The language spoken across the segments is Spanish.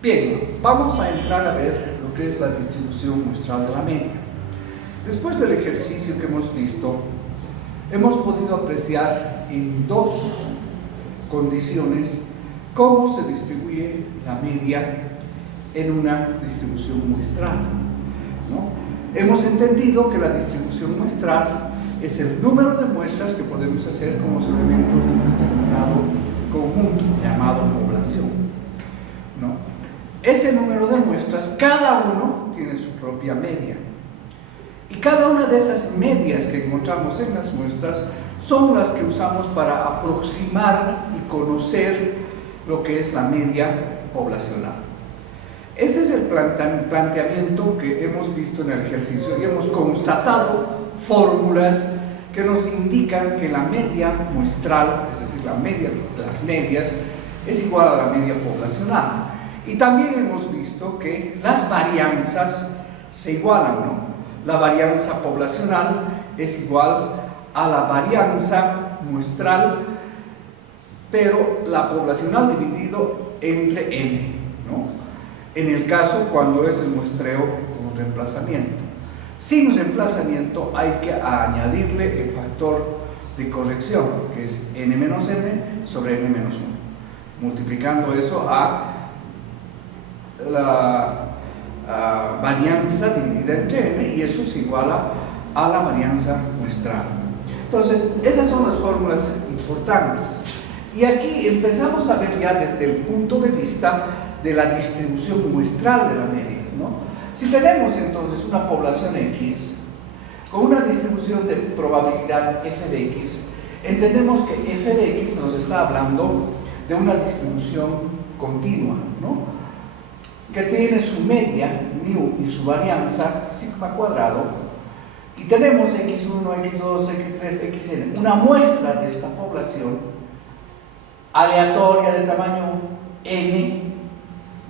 Bien, vamos a entrar a ver lo que es la distribución muestral de la media. Después del ejercicio que hemos visto, hemos podido apreciar en dos condiciones cómo se distribuye la media en una distribución muestral, ¿no? Hemos entendido que la distribución muestral es el número de muestras que podemos hacer con los elementos de un determinado conjunto llamado población, ¿no? Ese número de muestras, cada uno tiene su propia media. Y cada una de esas medias que encontramos en las muestras son las que usamos para aproximar y conocer lo que es la media poblacional. Este es el planteamiento que hemos visto en el ejercicio y hemos constatado fórmulas que nos indican que la media muestral, es decir, la media de las medias, es igual a la media poblacional. Y también hemos visto que las varianzas se igualan, ¿no? La varianza poblacional es igual a la varianza muestral, pero la poblacional dividido entre n, ¿no? En el caso cuando es el muestreo con reemplazamiento. Sin reemplazamiento hay que añadirle el factor de corrección, que es n menos n sobre n menos 1, multiplicando eso a la varianza dividida entre n, y eso se iguala a la varianza muestral. Entonces, esas son las fórmulas importantes. Y aquí empezamos a ver ya desde el punto de vista de la distribución muestral de la media, ¿no? Si tenemos entonces una población X con una distribución de probabilidad f de x, entendemos que f de x nos está hablando de una distribución continua, ¿no? Que tiene su media, mu, y su varianza, sigma cuadrado, y tenemos x1, x2, x3, xn, una muestra de esta población aleatoria de tamaño n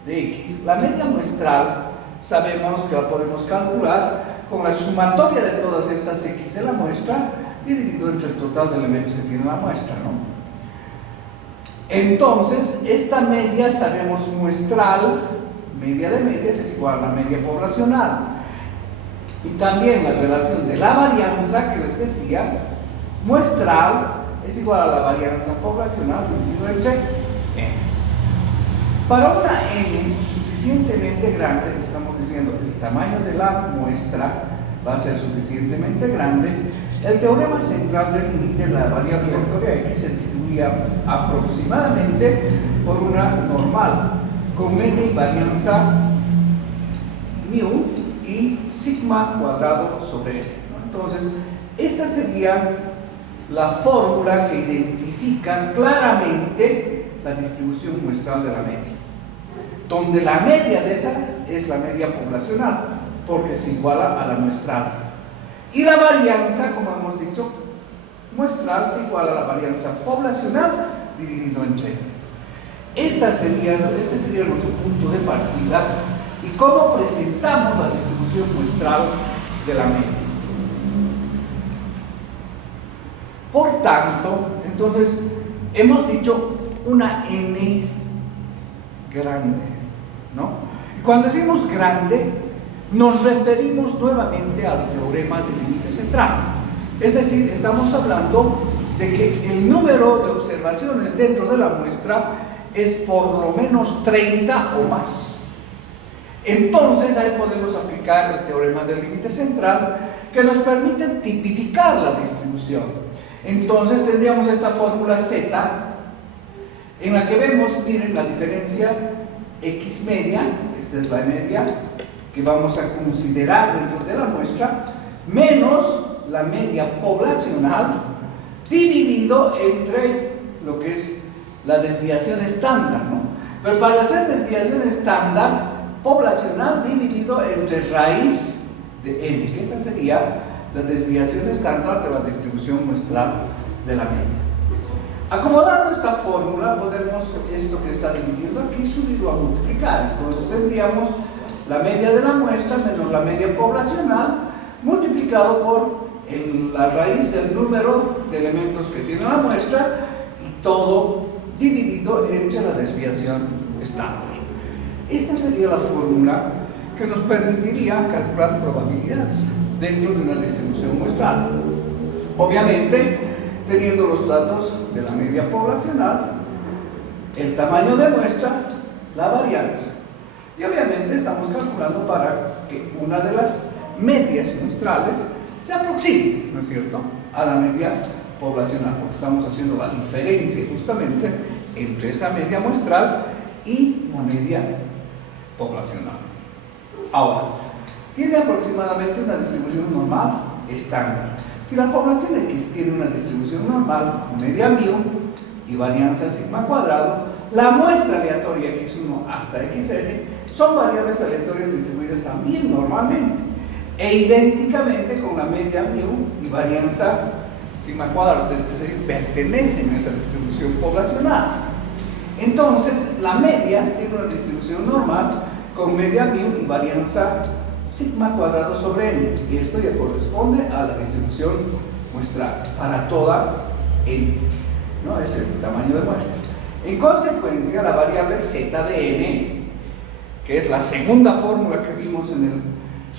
de x. La media muestral sabemos que la podemos calcular con la sumatoria de todas estas x de la muestra dividido entre el total de elementos que tiene la muestra, ¿no? Entonces, esta media sabemos muestral, media de medias es igual a la media poblacional. Y también la relación de la varianza que les decía, muestral es igual a la varianza poblacional dividido entre n. Para una n suficientemente grande, estamos diciendo el tamaño de la muestra va a ser suficientemente grande, el teorema central del límite de la variable vectoria x se distribuía aproximadamente por una normal con media y varianza mu y sigma cuadrado sobre n, ¿no? Entonces, esta sería la fórmula que identifica claramente la distribución muestral de la media, donde la media de esa es la media poblacional, porque se iguala a la muestral. Y la varianza, como hemos dicho, muestral se iguala a la varianza poblacional dividido entre n. Este sería nuestro punto de partida y cómo presentamos la distribución muestral de la media. Por tanto, entonces, hemos dicho una n grande, ¿no? Y cuando decimos grande, nos referimos nuevamente al teorema del límite central. Es decir, estamos hablando de que el número de observaciones dentro de la muestra es por lo menos 30 o más. Entonces ahí podemos aplicar el teorema del límite central que nos permite tipificar la distribución. Entonces tendríamos esta fórmula z en la que vemos, miren, la diferencia x media, esta es la media que vamos a considerar dentro de la muestra, menos la media poblacional dividido entre lo que es la desviación estándar, ¿no? Pero para hacer desviación estándar, poblacional dividido entre raíz de n, que esa sería la desviación estándar de la distribución muestral de la media. Acomodando esta fórmula, podemos esto que está dividiendo aquí subirlo a multiplicar. Entonces tendríamos la media de la muestra menos la media poblacional multiplicado multiplicado por la raíz del número de elementos que tiene la muestra y todo dividido entre la desviación estándar. Esta sería la fórmula que nos permitiría calcular probabilidades dentro de una distribución muestral. Obviamente, teniendo los datos de la media poblacional, el tamaño de muestra, la varianza. Y obviamente estamos calculando para que una de las medias muestrales se aproxime, ¿no es cierto?, a la media poblacional, porque estamos haciendo la diferencia justamente entre esa media muestral y la media poblacional. Ahora, tiene aproximadamente una distribución normal estándar. Si la población X tiene una distribución normal con media mu y varianza sigma cuadrado, la muestra aleatoria x1 hasta xn son variables aleatorias distribuidas también normalmente e idénticamente con la media mu y varianza sigma cuadrado, es decir, pertenecen a esa distribución poblacional. Entonces, la media tiene una distribución normal con media mu y varianza sigma cuadrado sobre n, y esto ya corresponde a la distribución muestral para toda n, ¿no? Es el tamaño de muestra. En consecuencia, la variable z de n, que es la segunda fórmula que vimos en el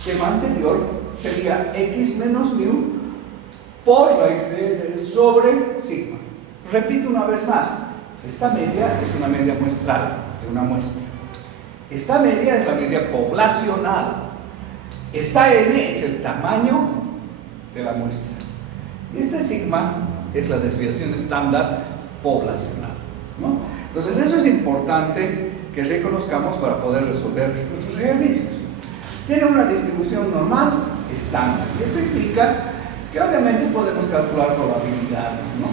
tema anterior, sería x menos mu por raíz de n sobre sigma. Repito una vez más, esta media es una media muestral de una muestra. Esta media es la media poblacional. Esta n es el tamaño de la muestra. Y este sigma es la desviación estándar poblacional, ¿no? Entonces, eso es importante que reconozcamos para poder resolver nuestros ejercicios. Tiene una distribución normal estándar. Y esto implica que obviamente podemos calcular probabilidades, ¿no?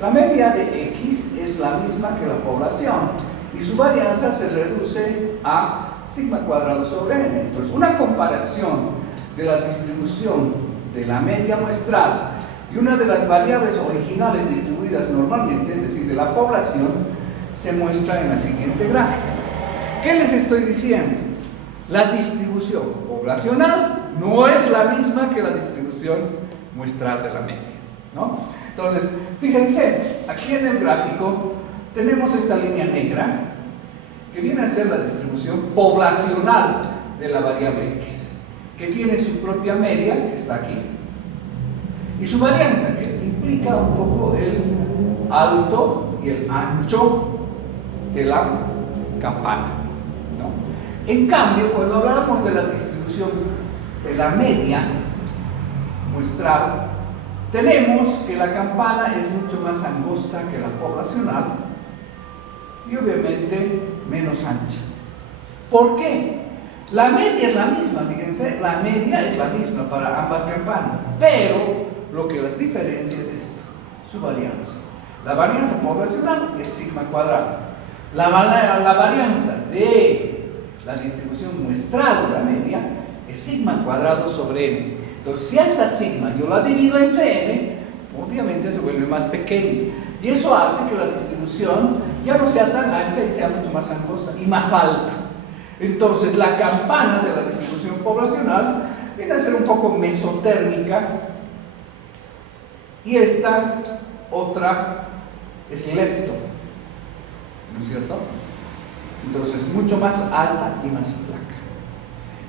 La media de x es la misma que la población y su varianza se reduce a sigma cuadrado sobre n. Entonces, una comparación de la distribución de la media muestral y una de las variables originales distribuidas normalmente, es decir, de la población, se muestra en la siguiente gráfica. ¿Qué les estoy diciendo? La distribución poblacional no es la misma que la distribución muestral de la media, ¿no? Entonces, fíjense, aquí en el gráfico tenemos esta línea negra que viene a ser la distribución poblacional de la variable x, que tiene su propia media, que está aquí, y su varianza, que implica un poco el alto y el ancho de la campana, ¿no? En cambio, cuando hablamos de la distribución de la media muestral, tenemos que la campana es mucho más angosta que la poblacional y obviamente menos ancha. ¿Por qué? La media es la misma, fíjense, la media es la misma para ambas campanas, pero lo que las diferencia es esto, su varianza. La varianza poblacional es sigma cuadrado. La varianza de la distribución muestral de la media es sigma cuadrado sobre n. Entonces, si a esta sigma yo la divido entre n, obviamente se vuelve más pequeña. Y eso hace que la distribución ya no sea tan ancha y sea mucho más angosta y más alta. Entonces, la campana de la distribución poblacional viene a ser un poco mesotérmica y esta otra es lepto, ¿no es cierto? Entonces, mucho más alta y más flaca.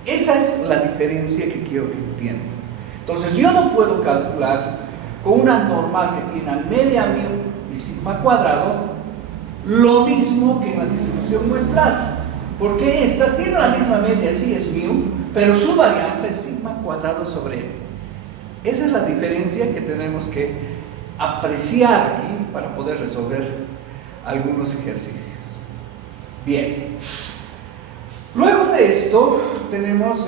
Esa es la diferencia que quiero que entiendan. Entonces, yo no puedo calcular con una normal que tiene media mu y sigma cuadrado lo mismo que en la distribución muestral, porque esta tiene la misma media, sí es mu, pero su varianza es sigma cuadrado sobre n. Esa es la diferencia que tenemos que apreciar aquí para poder resolver algunos ejercicios. Bien. Luego de esto, tenemos,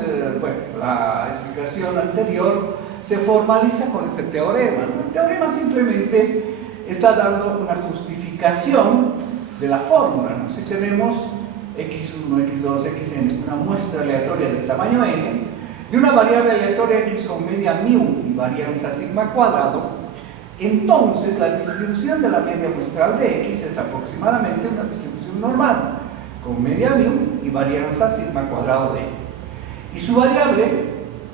la explicación anterior se formaliza con este teorema. El teorema simplemente está dando una justificación de la fórmula, ¿no? Si tenemos x1, x2, xn, una muestra aleatoria de tamaño n, de una variable aleatoria x con media mu y varianza sigma cuadrado, entonces la distribución de la media muestral de x es aproximadamente una distribución normal, con media mu y varianza sigma cuadrado de n. Y su variable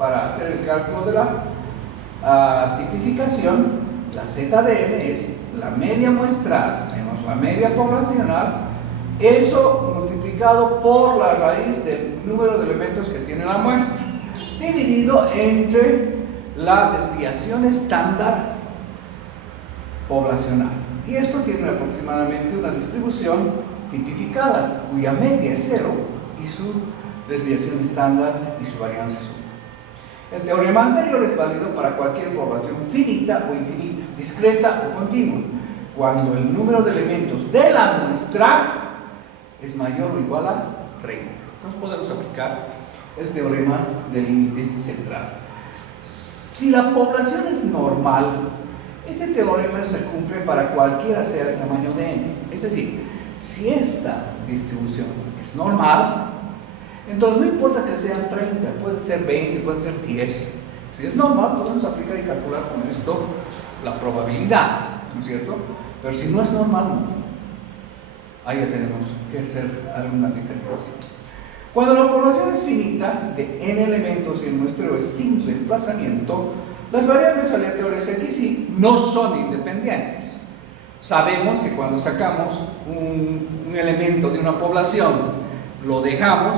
para hacer el cálculo de la tipificación, la Z de n es la media muestral menos la media poblacional, eso multiplicado por la raíz del número de elementos que tiene la muestra, dividido entre la desviación estándar poblacional. Y esto tiene aproximadamente una distribución tipificada, cuya media es 0 y su desviación estándar y su varianza es 1. El teorema anterior es válido para cualquier población finita o infinita, discreta o continua, cuando el número de elementos de la muestra es mayor o igual a 30. Entonces podemos aplicar el teorema del límite central. Si la población es normal, este teorema se cumple para cualquiera sea el tamaño de n. Es decir, si esta distribución es normal, entonces no importa que sean 30, puede ser 20, puede ser 10. Si es normal, podemos aplicar y calcular con esto la probabilidad, ¿no es cierto? Pero si no es normal, no. Ahí ya tenemos que hacer alguna diferencia. Cuando la población es finita, de n elementos y el muestreo es sin reemplazamiento, las variables aleatorias aquí sí no son independientes. Sabemos que cuando sacamos un elemento de una población, lo dejamos,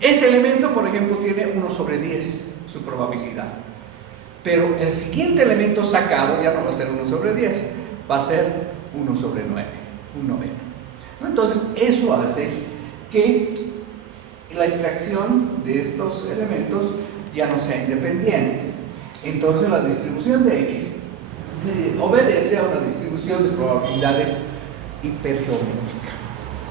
ese elemento, por ejemplo, tiene 1 sobre 10 su probabilidad. Pero el siguiente elemento sacado ya no va a ser 1 sobre 10, va a ser 1 sobre 9, un noveno. Entonces, eso hace que la extracción de estos elementos ya no sea independiente. Entonces, la distribución de X obedece a una distribución de probabilidades hipergeométrica,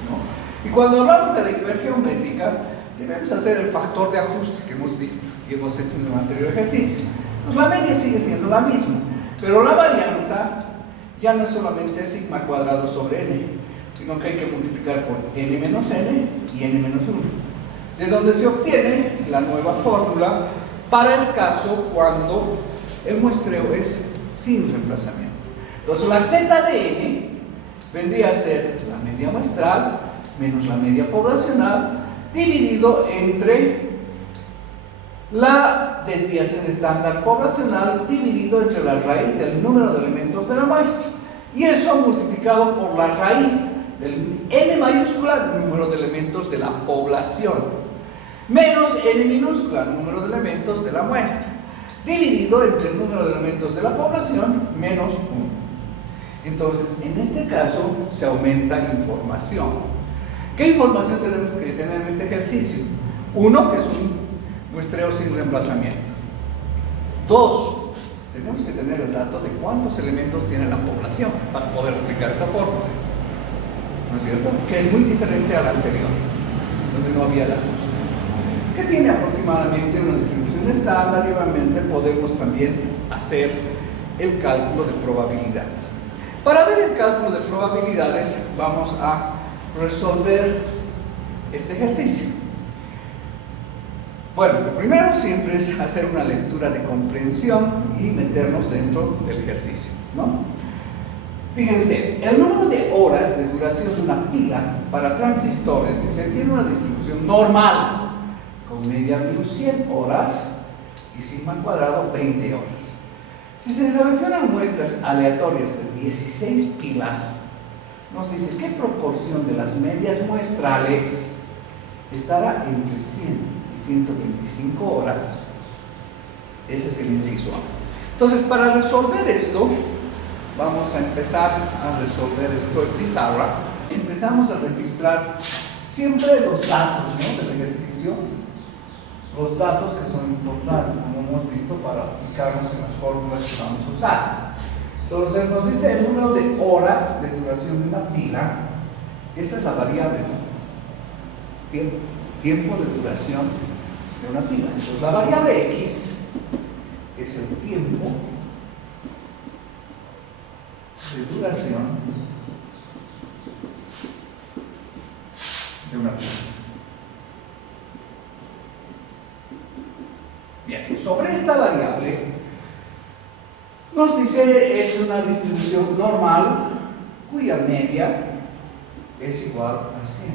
¿no? Y cuando hablamos de la hipergeométrica, debemos hacer el factor de ajuste que hemos visto y hemos hecho en el anterior ejercicio. Pues la media sigue siendo la misma, pero la varianza ya no es solamente sigma cuadrado sobre n, sino que hay que multiplicar por n menos n y n menos 1, de donde se obtiene la nueva fórmula para el caso cuando el muestreo es sin reemplazamiento. Entonces la z de n vendría a ser la media muestral menos la media poblacional dividido entre la desviación estándar poblacional dividido entre la raíz del número de elementos de la muestra, y eso multiplicado por la raíz del n mayúscula, número de elementos de la población, menos n minúscula, número de elementos de la muestra, dividido entre el número de elementos de la población menos 1. Entonces, en este caso se aumenta información. ¿Qué información tenemos que tener en este ejercicio? 1, que es un muestreo sin reemplazamiento. 2, tenemos que tener el dato de cuántos elementos tiene la población para poder aplicar esta fórmula, ¿no es cierto? Que es muy diferente a la anterior, donde no había el ajuste, que tiene aproximadamente una distribución estándar, y obviamente podemos también hacer el cálculo de probabilidades. Para ver el cálculo de probabilidades vamos a resolver este ejercicio. Bueno, lo primero siempre es hacer una lectura de comprensión y meternos dentro del ejercicio, ¿no? Fíjense, el número de horas de duración de una pila para transistores dice, tiene una distribución normal con media mu 100 horas y sigma cuadrado 20 horas. Si se seleccionan muestras aleatorias de 16 pilas, nos dice qué proporción de las medias muestrales estará entre 100 y 125 horas. Ese es el inciso A. Entonces, para resolver esto, vamos a empezar a resolver esto en pizarra. Empezamos a registrar siempre los datos, ¿no?, del ejercicio, los datos que son importantes, como hemos visto, para aplicarnos en las fórmulas que vamos a usar. Entonces nos dice el número de horas de duración de una pila. Esa es la variable, ¿no? Tiempo de duración de una pila. Entonces la variable X es el tiempo de duración de una pila. Bien, sobre esta variable nos dice es una distribución normal cuya media es igual a 100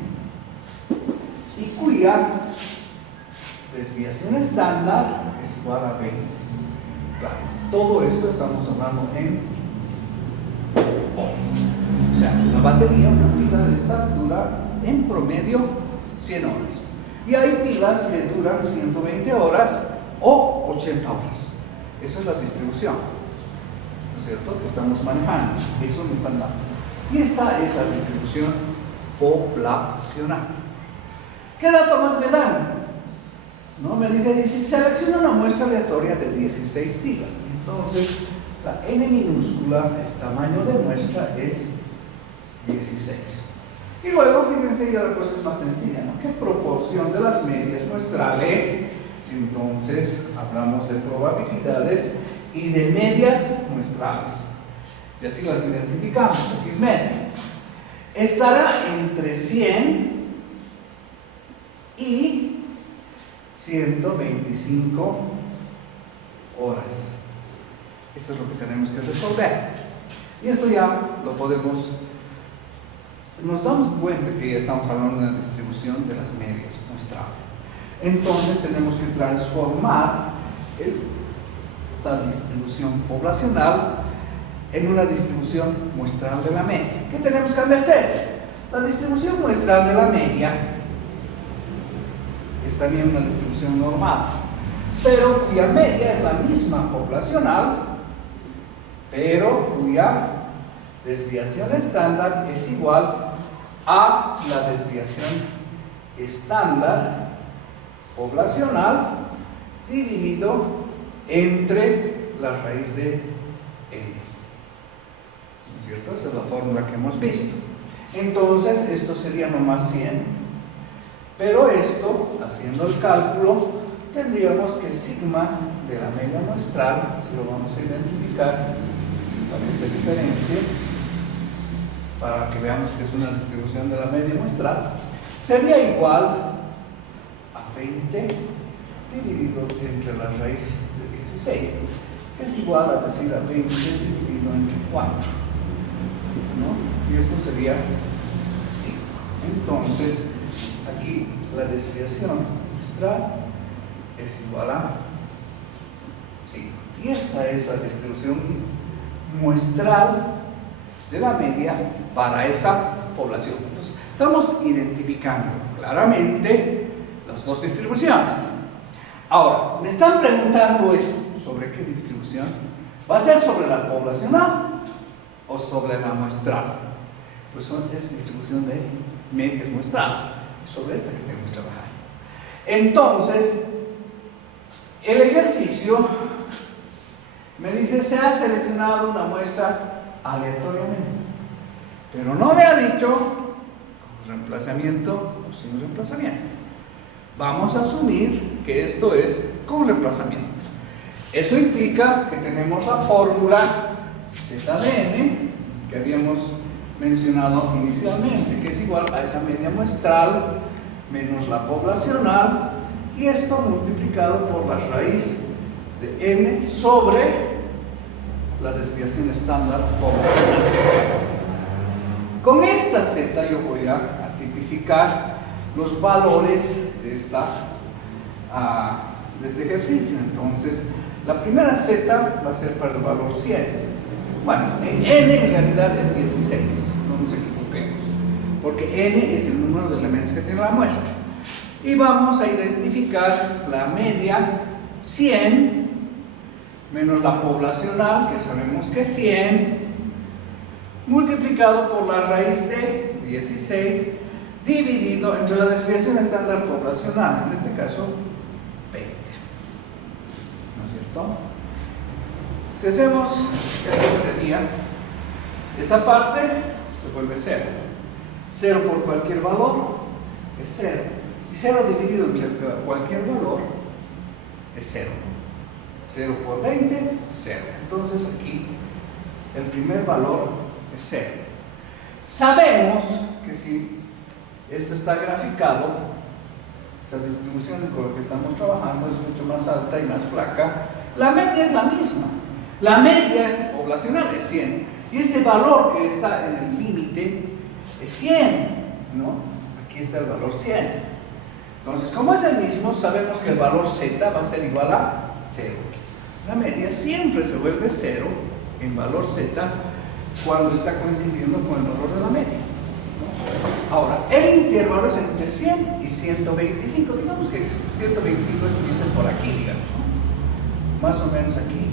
y cuya desviación estándar es igual a 20. Claro, todo esto estamos hablando en horas. O sea, la batería, una pila de estas dura en promedio 100 horas. Y hay pilas que duran 120 horas o 80 horas. Esa es la distribución, ¿no es cierto?, que estamos manejando. Eso me están dando. Y esta es la distribución poblacional. ¿Qué dato más me dan? ¿No? Me dice, si selecciona una muestra aleatoria de 16 pilas, entonces la n minúscula, el tamaño de muestra es 16. Y luego, fíjense, ya la cosa es más sencilla, ¿no? ¿Qué proporción de las medias muestrales? Entonces, hablamos de probabilidades y de medias muestrales. Y así las identificamos. X media estará entre 100 y 125 horas. Esto es lo que tenemos que resolver. Y esto ya lo podemos... Nos damos cuenta que ya estamos hablando de una distribución de las medias muestrales. Entonces tenemos que transformar esta distribución poblacional en una distribución muestral de la media. ¿Qué tenemos que hacer? La distribución muestral de la media es también una distribución normal, pero cuya media es la misma poblacional, pero cuya desviación estándar es igual a la desviación estándar poblacional dividido entre la raíz de n. ¿No es cierto? Esa es la fórmula que hemos visto. Entonces, esto sería nomás 100. Pero esto, haciendo el cálculo, tendríamos que sigma de la media muestral, si lo vamos a identificar para que se diferencie, para que veamos que es una distribución de la media muestral, sería igual a 20 dividido entre la raíz de 16, que es igual a decir a 20 dividido entre 4, ¿no? Y esto sería 5. Entonces, aquí la desviación muestral es igual a 5. Y esta es la distribución muestral de la media para esa población. Entonces, estamos identificando claramente las dos distribuciones. Ahora, me están preguntando esto, ¿sobre qué distribución? ¿Va a ser sobre la poblacional o sobre la muestral? Pues es distribución de medias muestrales, sobre esta que tengo que trabajar. Entonces, el ejercicio me dice, se ha seleccionado una muestra aleatoriamente, pero no me ha dicho con reemplazamiento o sin reemplazamiento. Vamos a asumir que esto es con reemplazamiento. Eso implica que tenemos la fórmula z de n que habíamos mencionado inicialmente, que es igual a esa media muestral menos la poblacional, y esto multiplicado por la raíz de n sobre la desviación estándar poblacional. Con esta z yo voy a tipificar los valores de este ejercicio. Entonces, la primera z va a ser para el valor 100. Bueno, en n en realidad es 16, no nos equivoquemos, porque n es el número de elementos que tiene la muestra. Y vamos a identificar la media 100 menos la poblacional, que sabemos que es 100, multiplicado por la raíz de 16, dividido entre la desviación estándar poblacional, en este caso 20. ¿No es cierto? Si hacemos, esto sería, esta parte se vuelve 0. 0 por cualquier valor es 0. Y 0 dividido entre cualquier valor es 0. 0 por 20, 0. Entonces aquí el primer valor es 0. Sabemos que si esto está graficado, esta distribución con la que estamos trabajando es mucho más alta y más flaca, la media es la misma. La media poblacional es 100. Y este valor que está en el límite es 100, ¿no? Aquí está el valor 100. Entonces, como es el mismo, sabemos que el valor z va a ser igual a 0. La media siempre se vuelve 0 en valor z cuando está coincidiendo con el valor de la media, ¿no? Ahora, el intervalo es entre 100 y 125. Digamos que 125 estuviese por aquí, digamos, ¿no? Más o menos aquí.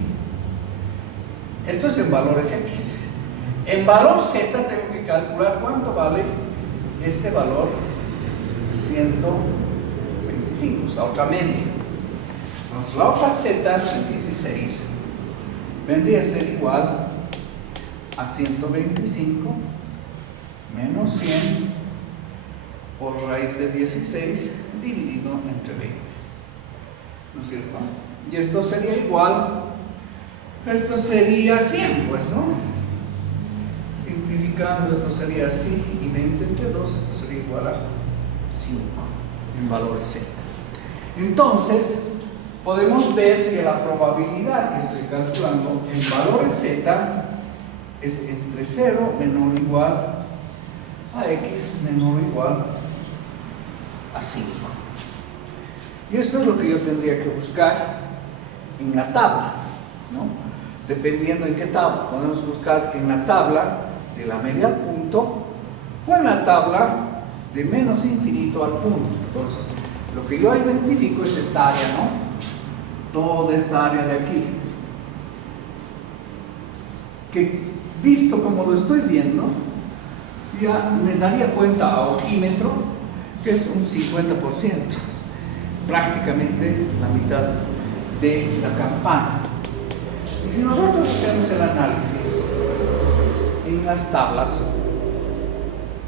Esto es en valores x. En valor z tengo que calcular cuánto vale este valor 125, es la otra media. Entonces la otra z, el 16, vendría a ser igual a 125 menos 100 por raíz de 16 dividido entre 20. ¿No es cierto? Y esto sería igual, esto sería 100, pues, ¿no? Simplificando, esto sería así, y 20 entre 2, esto sería igual a 5 en valores z. Entonces, podemos ver que la probabilidad que estoy calculando en valores z es entre 0 menor o igual a x menor o igual a 5. Y esto es lo que yo tendría que buscar en la tabla, ¿no? Dependiendo en qué tabla. Podemos buscar en la tabla de la media al punto o en la tabla de menos infinito al punto. Entonces, lo que yo identifico es esta área, ¿no? Toda esta área de aquí, que visto como lo estoy viendo, ya me daría cuenta a ojímetro que es un 50%, prácticamente la mitad de la campana. Y si nosotros hacemos el análisis en las tablas,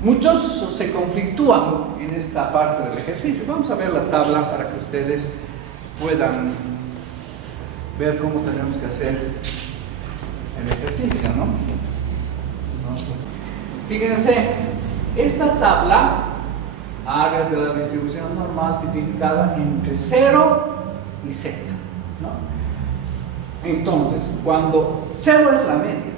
muchos se conflictúan en esta parte del ejercicio. Vamos a ver la tabla para que ustedes puedan ver cómo tenemos que hacer el ejercicio, ¿no? Fíjense, esta tabla, áreas de la distribución normal tipificada entre 0 y z, ¿no? Entonces, cuando 0 es la media,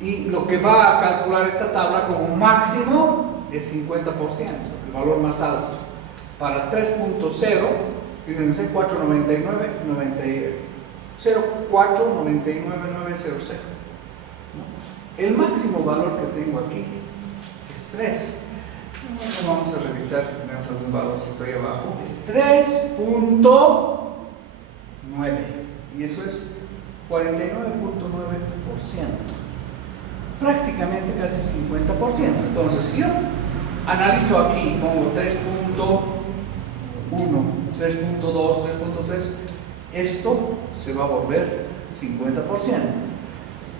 y lo que va a calcular esta tabla como máximo es 50%, el valor más alto. Para 3.0, fíjense, 0,499,900. El máximo valor que tengo aquí es 3. Vamos a revisar si tenemos algún valorcito ahí abajo. Es 3.9 y eso es 49.9%. Prácticamente casi 50%. Entonces, si yo analizo aquí, pongo 3.1, 3.2, 3.3, esto se va a volver 50%.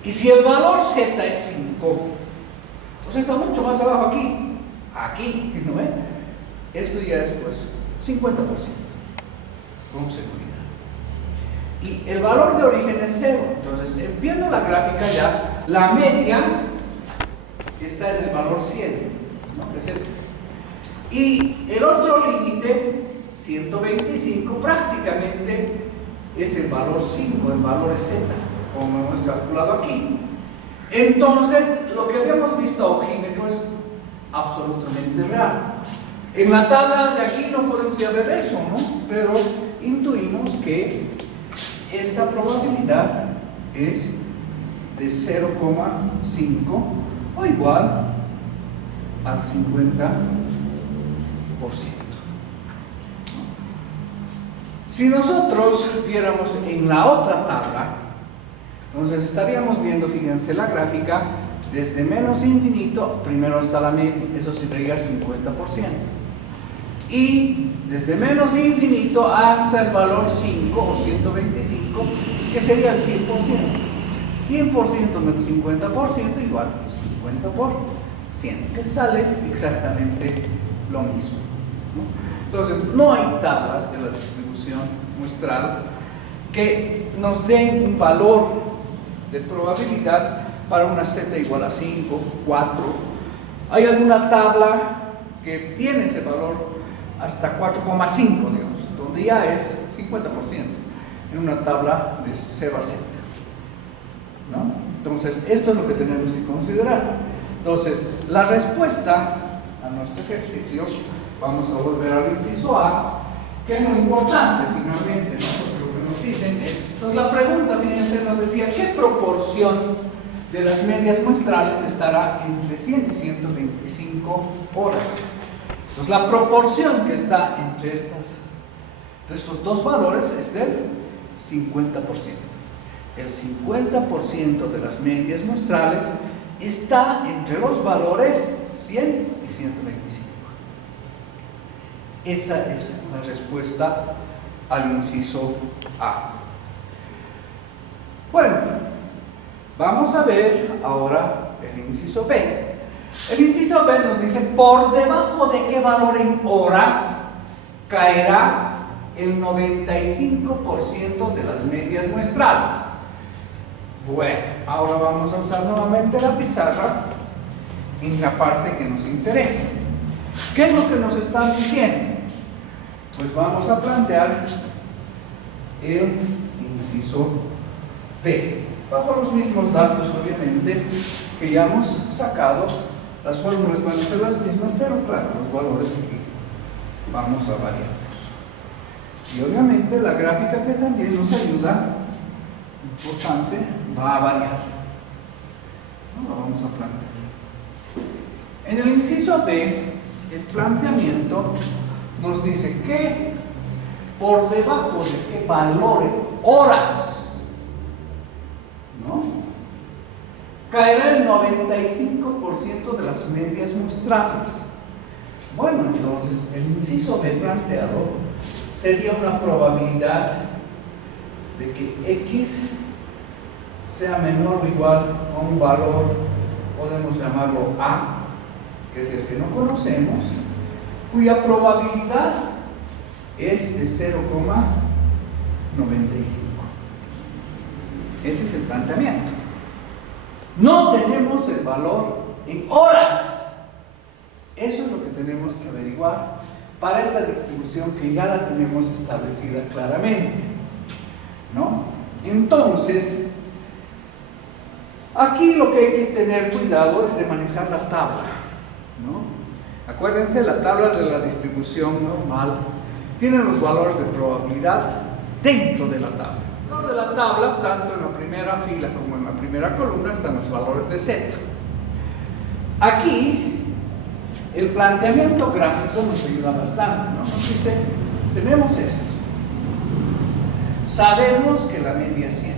Y si el valor z es 5, entonces está mucho más abajo aquí, ¿no ve? Esto ya es pues 50%, con seguridad. Y el valor de origen es 0, entonces viendo la gráfica ya, la media está en el valor 100, ¿no? Es este. Y el otro límite, 125, prácticamente es el valor 5, el valor es z, como hemos calculado aquí. Entonces, lo que habíamos visto a ojímetro es absolutamente real. En la tabla de aquí no podemos ya ver eso, ¿no? Pero intuimos que esta probabilidad es de 0,5 o igual al 50%. Si nosotros viéramos en la otra tabla, entonces estaríamos viendo, fíjense la gráfica, desde menos infinito, primero hasta la media, eso sería el 50%. Y desde menos infinito hasta el valor 5 o 125, que sería el 100%. 100% menos 50% igual 50%, que sale exactamente lo mismo, ¿no? Entonces, no hay tablas de la distribución muestral que nos den un valor de probabilidad para una z igual a 5, 4. Hay alguna tabla que tiene ese valor hasta 4,5, digamos, donde ya es 50% en una tabla de 0 a z, ¿no? Entonces, esto es lo que tenemos que considerar. Entonces, la respuesta a nuestro ejercicio vamos a volver al inciso A, que es lo importante finalmente, ¿no? Porque lo que nos dicen es, entonces la pregunta, fíjense, nos decía, ¿qué proporción de las medias muestrales estará entre 100 y 125 horas? Entonces la proporción que está entre estos dos valores es del 50%. El 50% de las medias muestrales está entre los valores 100 y 125. Esa es la respuesta al inciso A. Bueno, vamos a ver ahora el inciso B. El inciso B nos dice, ¿por debajo de qué valor en horas caerá el 95% de las medias muestrales? Bueno, ahora vamos a usar nuevamente la pizarra en la parte que nos interesa. ¿Qué es lo que nos están diciendo? Pues vamos a plantear el inciso B, bajo los mismos datos, obviamente, que ya hemos sacado. Las fórmulas van a ser las mismas, pero claro, los valores aquí vamos a variarlos. Y obviamente la gráfica, que también nos ayuda, importante, va a variar. ¿No? La vamos a plantear. En el inciso B, el planteamiento nos dice que por debajo de qué valor en horas, ¿no?, caerá el 95% de las medias muestrales. Bueno, entonces el inciso B planteado sería una probabilidad de que X sea menor o igual a un valor, podemos llamarlo A, que es el que no conocemos, cuya probabilidad es de 0,95. Ese es el planteamiento. No tenemos el valor en horas. Eso es lo que tenemos que averiguar para esta distribución que ya la tenemos establecida claramente, ¿no? Entonces, aquí lo que hay que tener cuidado es de manejar la tabla, ¿no? Acuérdense, la tabla de la distribución normal tiene los valores de probabilidad dentro de la tabla. Dentro de la tabla, tanto en la primera fila como en la primera columna, están los valores de Z. Aquí, el planteamiento gráfico nos ayuda bastante, ¿no? Nos dice, tenemos esto. Sabemos que la media es 100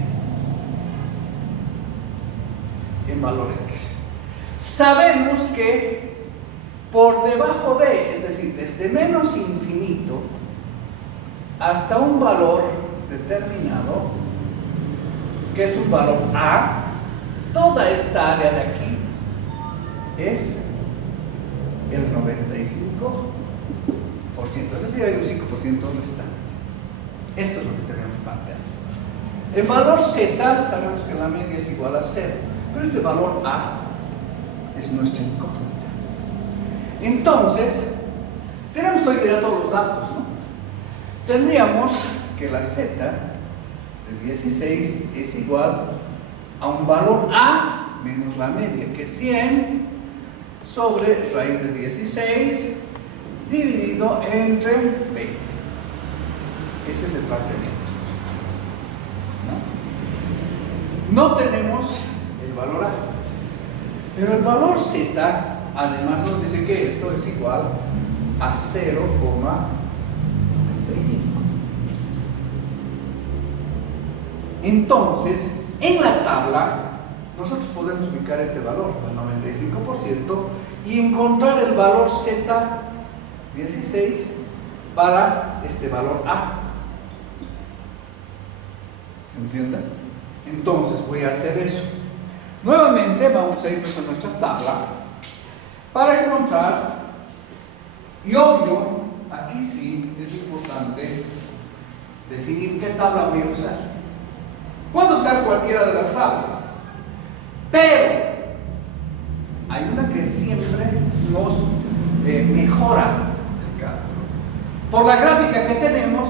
en valor X. Sabemos que por debajo de, es decir, desde menos infinito hasta un valor determinado, que es un valor A, toda esta área de aquí es el 95%, es decir, hay un 5% restante. Esto es lo que tenemos planteado. El valor Z, sabemos que la media es igual a 0, pero este valor A es nuestra incógnita. Entonces, tenemos todavía ya todos los datos, ¿no? Tendríamos que la Z de 16 es igual a un valor A menos la media, que es 100 sobre raíz de 16 dividido entre 20. Ese es el planteamiento, ¿no? No tenemos el valor A, pero el valor Z además nos dice que esto es igual a 0,95. Entonces, en la tabla, nosotros podemos ubicar este valor, el 95%, y encontrar el valor Z16 para este valor A. ¿Se entiende? Entonces voy a hacer eso. Nuevamente vamos a irnos a nuestra tabla para encontrar, y obvio, aquí sí es importante definir qué tabla voy a usar. Puedo usar cualquiera de las tablas, pero hay una que siempre nos mejora el cálculo. Por la gráfica que tenemos,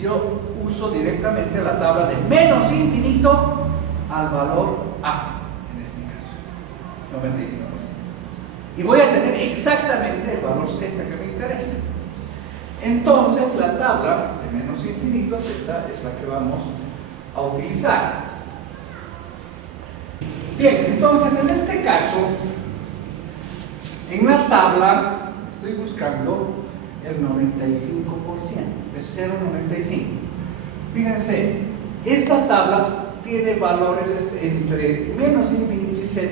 yo uso directamente la tabla de menos infinito al valor A, en este caso, 95%. Y voy a tener exactamente el valor Z que me interesa. Entonces la tabla de menos infinito a z es la que vamos a utilizar. Bien, entonces en este caso, en la tabla estoy buscando el 95%, es 0,95. Fíjense, esta tabla tiene valores entre menos infinito y z.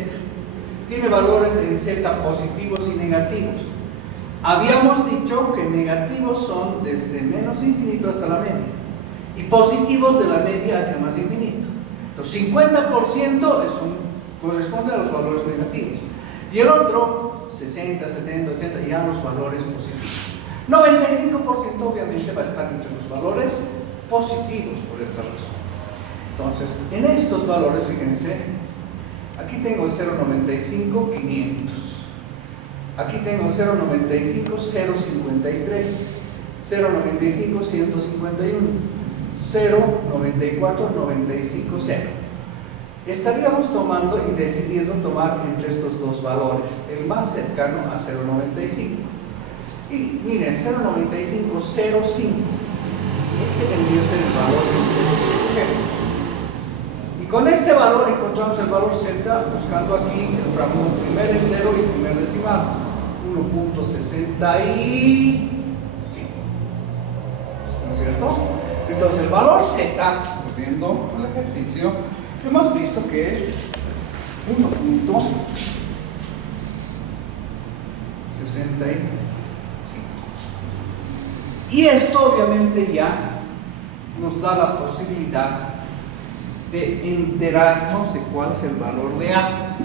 Tiene valores en z positivos y negativos. Habíamos dicho que negativos son desde menos infinito hasta la media y positivos de la media hacia más infinito. Entonces 50% corresponde a los valores negativos y el otro 60, 70, 80 ya los valores positivos. 95% obviamente va a estar entre los valores positivos por esta razón. Entonces en estos valores, fíjense, aquí tengo el 0,95, 500. Aquí tengo el 0,95, 0,53, 0,95, 151, 0,94, 95, 0. Estaríamos tomando y decidiendo tomar entre estos dos valores, el más cercano a 0,95. Y miren, 0,95, 0,5. Este vendría a ser el valor que nosotros escogemos. Y con este valor encontramos el valor z buscando aquí el primer entero y el primer decimal, 1.65. ¿No es cierto? Entonces el valor z, volviendo al ejercicio, hemos visto que es 1.65. Y esto obviamente ya nos da la posibilidad de enterarnos de cuál es el valor de A,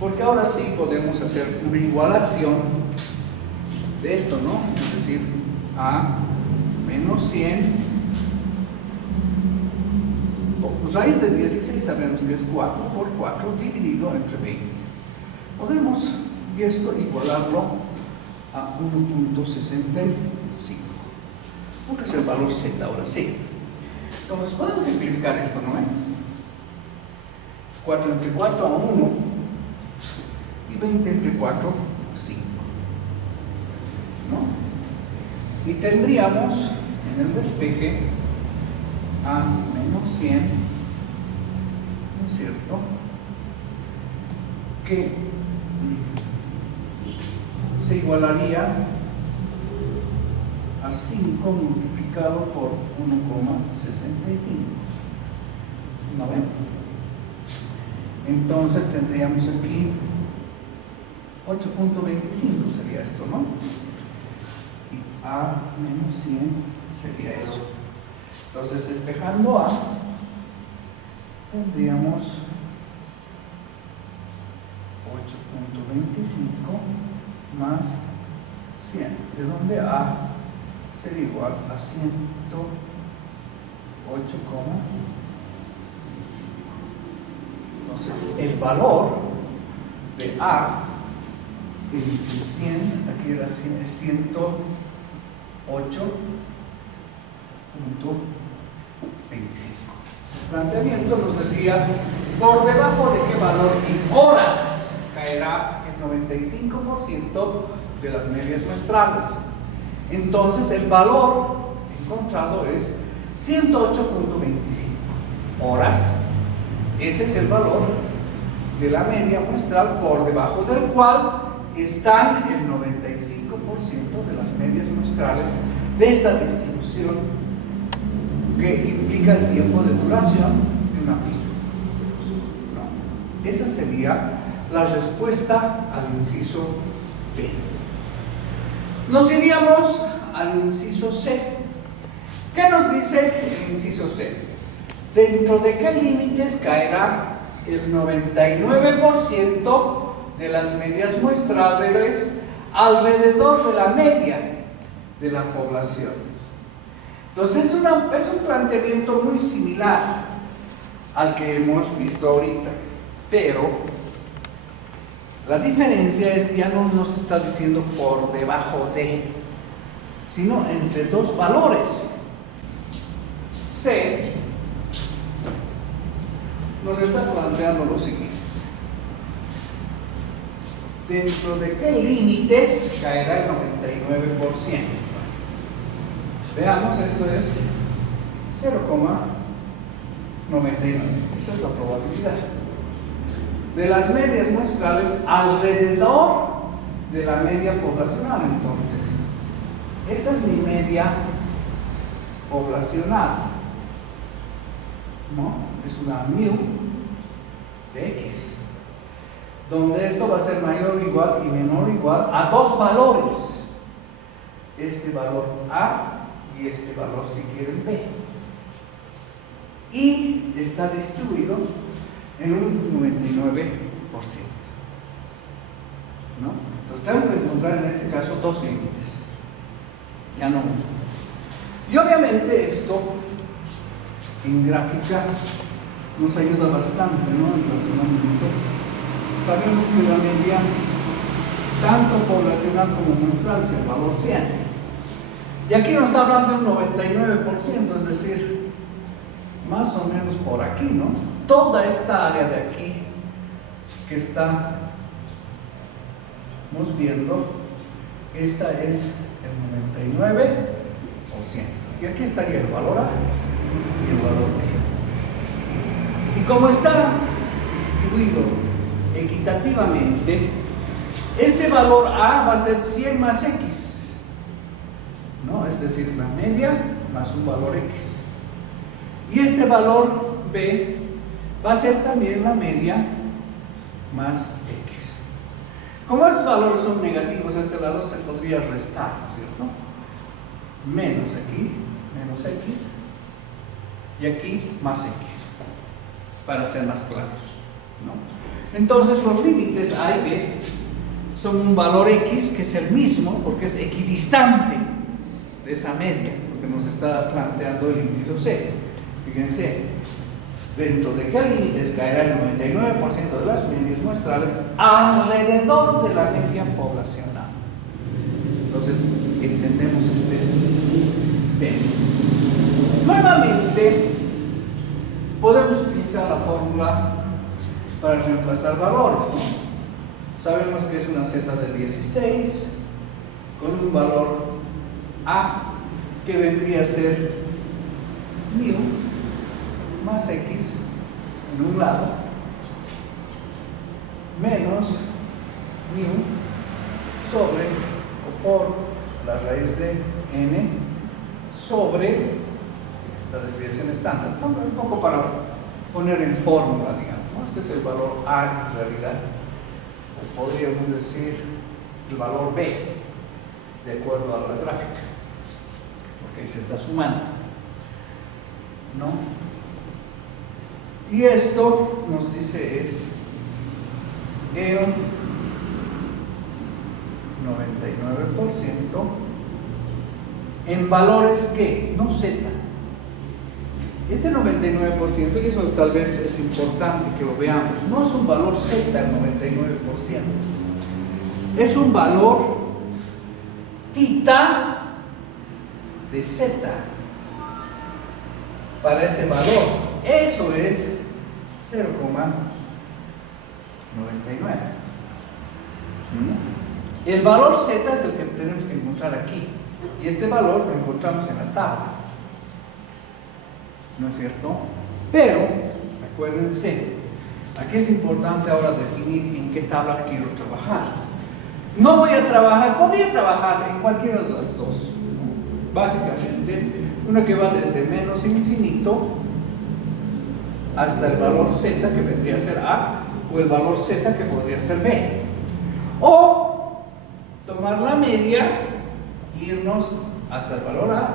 porque ahora sí podemos hacer una igualación de esto, ¿no? Es decir, A menos 100, pues raíz de 16 sabemos que es 4 por 4 dividido entre 20. Podemos y esto igualarlo a 1.65, porque es el valor Z ahora sí. Entonces podemos simplificar esto, ¿no? 4 entre 4 a 1 y 20 entre 4 a 5, ¿no? Y tendríamos en el despeje a menos 100, ¿no es cierto? Que se igualaría a 5 multiplicado por 1,65. ¿No ven? Entonces tendríamos aquí 8.25 sería esto, ¿no? Y A menos 100 sería eso. Entonces despejando A tendríamos 8.25 más 100, de donde A sería igual a 108,25. Entonces, el valor de A en 100, aquí era 100, es 108.25. El planteamiento nos decía por debajo de qué valor en horas caerá el 95% de las medias muestrales. Entonces, el valor encontrado es 108.25 horas. Ese es el valor de la media muestral por debajo del cual están el 95% de las medias muestrales de esta distribución que implica el tiempo de duración de una pila. ¿No? Esa sería la respuesta al inciso B. Nos iríamos al inciso C. ¿Qué nos dice el inciso C? ¿Dentro de qué límites caerá el 99% de las medias muestrales alrededor de la media de la población? Entonces es un planteamiento muy similar al que hemos visto ahorita, pero la diferencia es que ya no nos está diciendo por debajo de, sino entre dos valores. C nos está planteando lo siguiente: ¿dentro de qué límites caerá el 99%? Veamos, esto es 0,99. Esa es la probabilidad de las medias muestrales alrededor de la media poblacional. Entonces, esta es mi media poblacional, ¿no? Es una mu de x, donde esto va a ser mayor o igual y menor o igual a dos valores, este valor A y este valor, si quieren, B, y está distribuido en un 99%, ¿no? Entonces tengo que encontrar en este caso dos límites, ya no uno. Y obviamente esto en gráfica nos ayuda bastante, ¿no? En razonamiento. Sabemos que la media, tanto poblacional como muestral, es el valor 100. Y aquí nos está hablando de un 99%, es decir, más o menos por aquí, ¿no? Toda esta área de aquí que estamos viendo, esta es el 99%. Y aquí estaría el valor A y el valor B. Y como está distribuido equitativamente, este valor A va a ser 100 más X, ¿no? Es decir, la media más un valor X. Y este valor B va a ser también la media más X. Como estos valores son negativos, a este lado se podría restar, ¿no es cierto? Menos aquí, menos X, y aquí más X, para ser más claros, ¿no? Entonces los límites A y B son un valor X que es el mismo, porque es equidistante de esa media, porque nos está planteando el inciso C. Fíjense, dentro de qué límites caerá el 99% de las medias muestrales alrededor de la media poblacional. Entonces entendemos este tema. Nuevamente podemos utilizar la fórmula para reemplazar valores, ¿no? Sabemos que es una z de 16 con un valor A que vendría a ser mu más X en un lado menos mu sobre o por la raíz de n sobre la desviación estándar. Un poco para poner en fórmula, digamos, ¿no? Este es el valor A en realidad, o podríamos decir el valor B de acuerdo a la gráfica, porque ahí se está sumando, ¿no? Y esto nos dice es el 99% en valores que, no Z. Este 99%, y eso tal vez es importante que lo veamos, no es un valor Z el 99%, es un valor tita de Z para ese valor. Eso es 0,99. El valor Z es el que tenemos que encontrar aquí, y este valor lo encontramos en la tabla, ¿no es cierto? Pero acuérdense, aquí es importante ahora definir en qué tabla quiero trabajar. No voy a trabajar, podría trabajar en cualquiera de las dos, ¿no? Básicamente una que va desde menos infinito hasta el valor Z, que vendría a ser A, o el valor Z, que podría ser B, o tomar la media, irnos hasta el valor A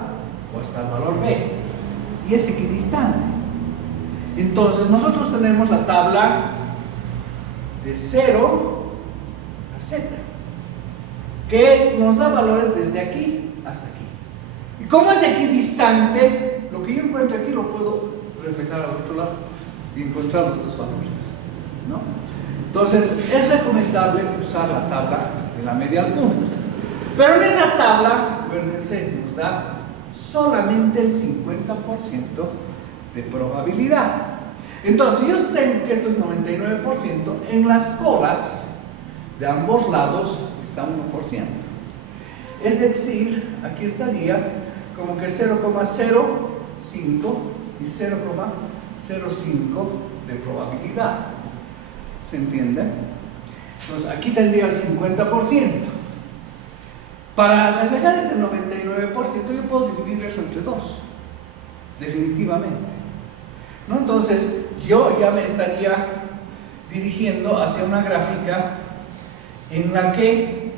o hasta el valor B, y es equidistante. Entonces nosotros tenemos la tabla de 0 a Z, que nos da valores desde aquí hasta aquí. Y como es equidistante, lo que yo encuentro aquí lo puedo reflejar al otro lado y encontrar estos valores, ¿no? Entonces es recomendable usar la tabla de la media al punto, pero en esa tabla, acuérdense, nos da solamente el 50% de probabilidad. Entonces, si yo tengo que esto es 99%, en las colas de ambos lados está 1%. Es decir, aquí estaría como que 0,05 y 0,05 de probabilidad. ¿Se entiende? Entonces aquí tendría el 50%. Para reflejar este 99% yo puedo dividir eso entre 2, definitivamente, ¿no? Entonces yo ya me estaría dirigiendo hacia una gráfica en la que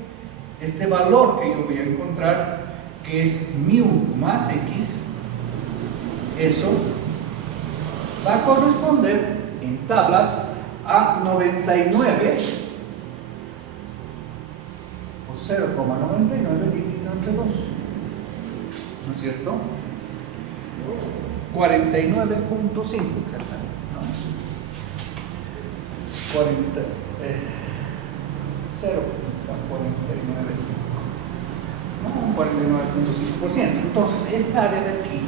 este valor que yo voy a encontrar, que es mu más x, eso va a corresponder en tablas a 99 o 0,99 dividido entre 2, ¿no es cierto? 49.5 exactamente, ¿no? 0,495, ¿no? Un 49.5%. Entonces esta área de aquí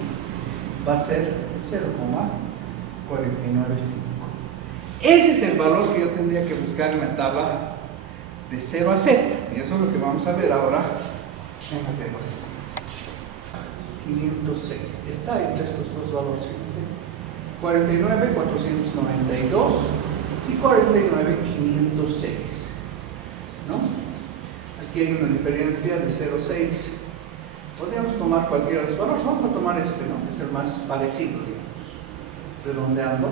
va a ser 0,495. Ese es el valor que yo tendría que buscar en la tabla de 0 a z, y eso es lo que vamos a ver ahora en matemáticas. 506 está entre estos dos valores, fíjense, 49.492 y 49.506, ¿no? Aquí hay una diferencia de 0,6. Podríamos tomar cualquiera de los valores, vamos a tomar este, ¿no? Que es el más parecido, digamos, redondeando.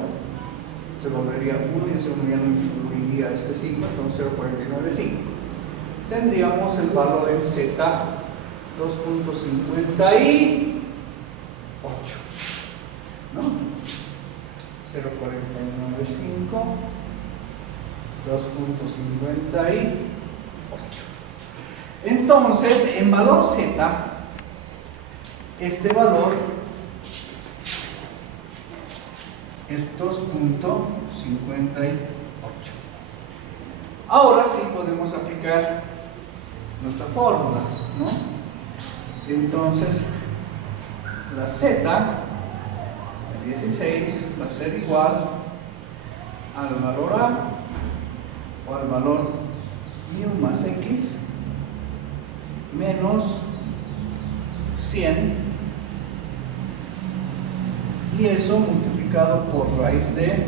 Se volvería 1 y ese 1 ya no incluiría este signo, entonces 0,495. Tendríamos el valor en z 2.58, ¿no? 0,495, 2.58. Entonces, en valor z, este valor es 2.58. Ahora sí podemos aplicar nuestra fórmula, ¿no? Entonces, la z de 16 va a ser igual al valor a o al valor mu más x menos 100, y eso multiplicado por raíz de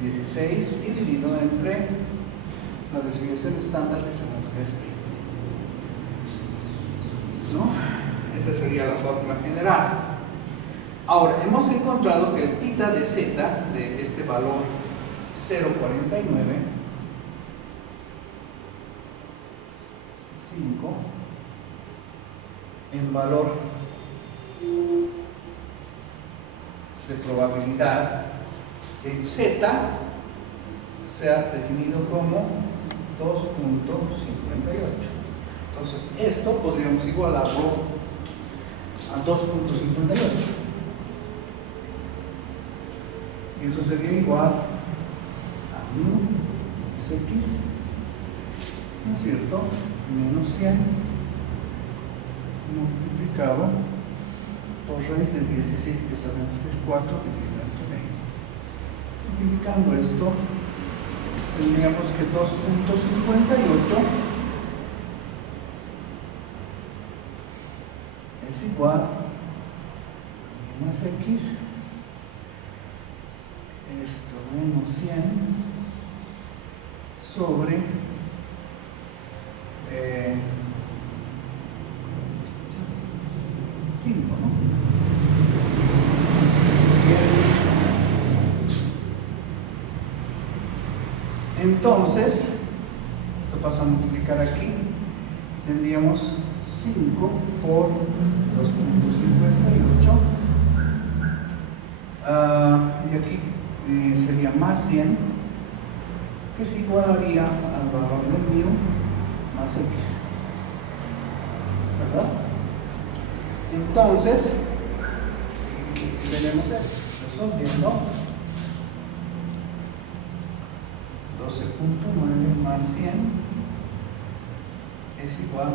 16 y dividido entre la desviación estándar, que sabemos que es 20, ¿no? Esa sería la fórmula general. Ahora, hemos encontrado que el tita de z de este valor 0,49, 5, en valor de probabilidad en z se ha definido como 2.58. Entonces esto podríamos igualarlo a 2.58 y eso sería igual a mu es x, ¿no es cierto?, menos 100 multiplicado por raíz del 16, que sabemos que es 4 dividido entre 20. Simplificando esto, tendríamos que 2.58 es igual a más x, esto menos 100 sobre 5, ¿no? Entonces, esto pasa a multiplicar aquí, tendríamos 5 por 2.58, y aquí sería más 100, que se igualaría al valor de mu más x, ¿verdad? Entonces, tenemos esto, resolviendo 12.9 más 100 es igual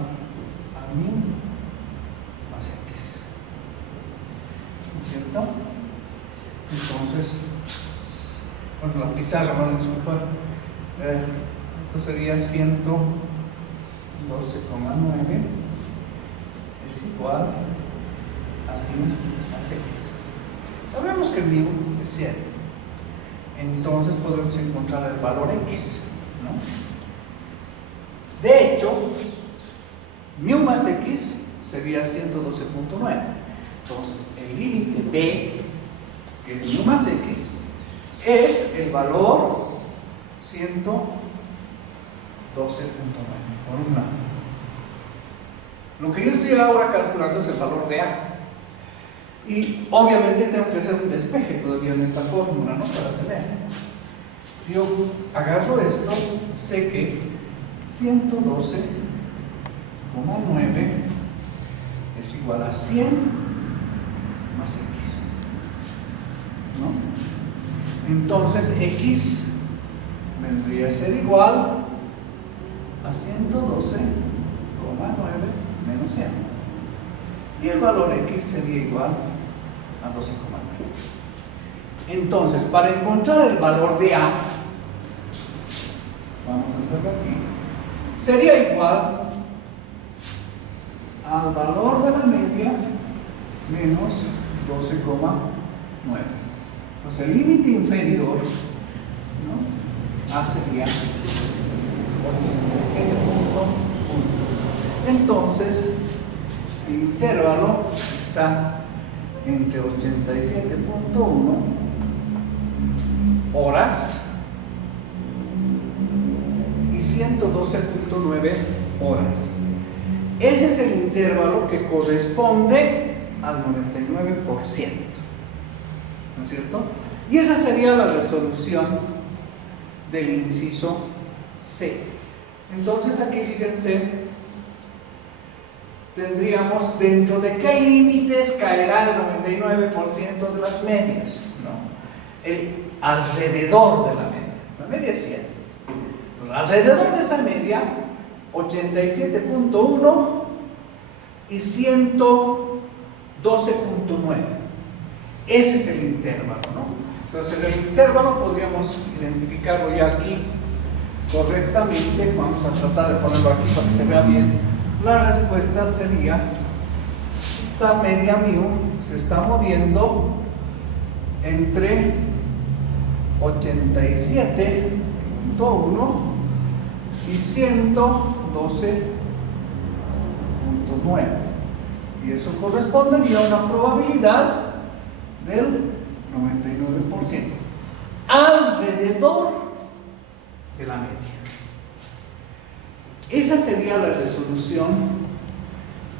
a mu más x, ¿cierto? Entonces, bueno, la pizarra, no, disculpa, esto sería 100, 12,9 es igual a mu más x. Sabemos que mu es 100. Entonces podemos encontrar el valor x, ¿no? De hecho, mu más x sería 112,9. Entonces, el límite b, que es mu más x, es el valor 112,9, por un lado. Lo que yo estoy ahora calculando es el valor de a. Y obviamente tengo que hacer un despeje todavía en esta fórmula, ¿no? Para tener. Si yo agarro esto, sé que 112,9 es igual a 100 más x, ¿no? Entonces x vendría a ser igual a 112,9 menos 100. Y el valor x sería igual a 12,9. Entonces, para encontrar el valor de a, vamos a hacerlo aquí, sería igual al valor de la media menos 12,9. Pues el límite inferior, ¿no? A sería 87,1. Entonces, el intervalo está entre 87,1 horas y 112,9 horas. Ese es el intervalo que corresponde al 99%, ¿no es cierto? Y esa sería la resolución del inciso C. Entonces aquí fíjense, tendríamos dentro de qué límites caerá el 99% de las medias, ¿no? El alrededor de la media. La media es 100. Pues alrededor de esa media, 87,1 y 112,9. Ese es el intervalo, ¿no? Entonces el intervalo podríamos identificarlo ya aquí correctamente. Vamos a tratar de ponerlo aquí para que se vea bien. La respuesta sería, esta media mu se está moviendo entre 87,1 y 112,9. Y eso correspondería a una probabilidad del 99%, alrededor de la media. Esa sería la resolución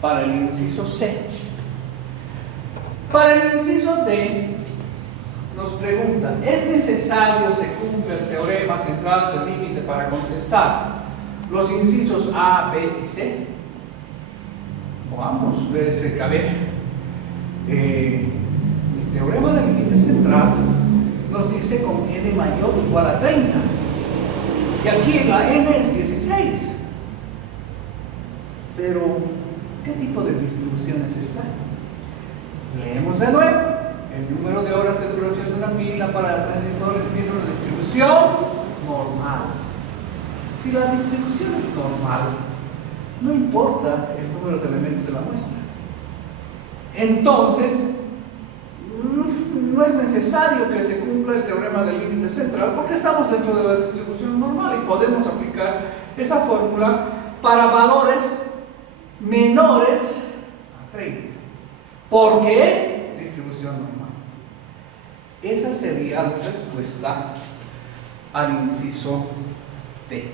para el inciso C. Para el inciso D, nos preguntan, ¿es necesario se cumple el teorema central del límite para contestar los incisos A, B y C? O ambos, B, C, A, B. El teorema del límite central nos dice con n mayor o igual a 30. Y aquí la n es 16. Pero, ¿qué tipo de distribución es esta? Leemos de nuevo. El número de horas de duración de una pila para transistores tiene una distribución normal. Si la distribución es normal, no importa el número de elementos de la muestra. Entonces, no es necesario que se cumpla el teorema del límite central porque estamos dentro de la distribución normal y podemos aplicar esa fórmula para valores menores a 30, porque es distribución normal. Esa sería la respuesta al inciso D.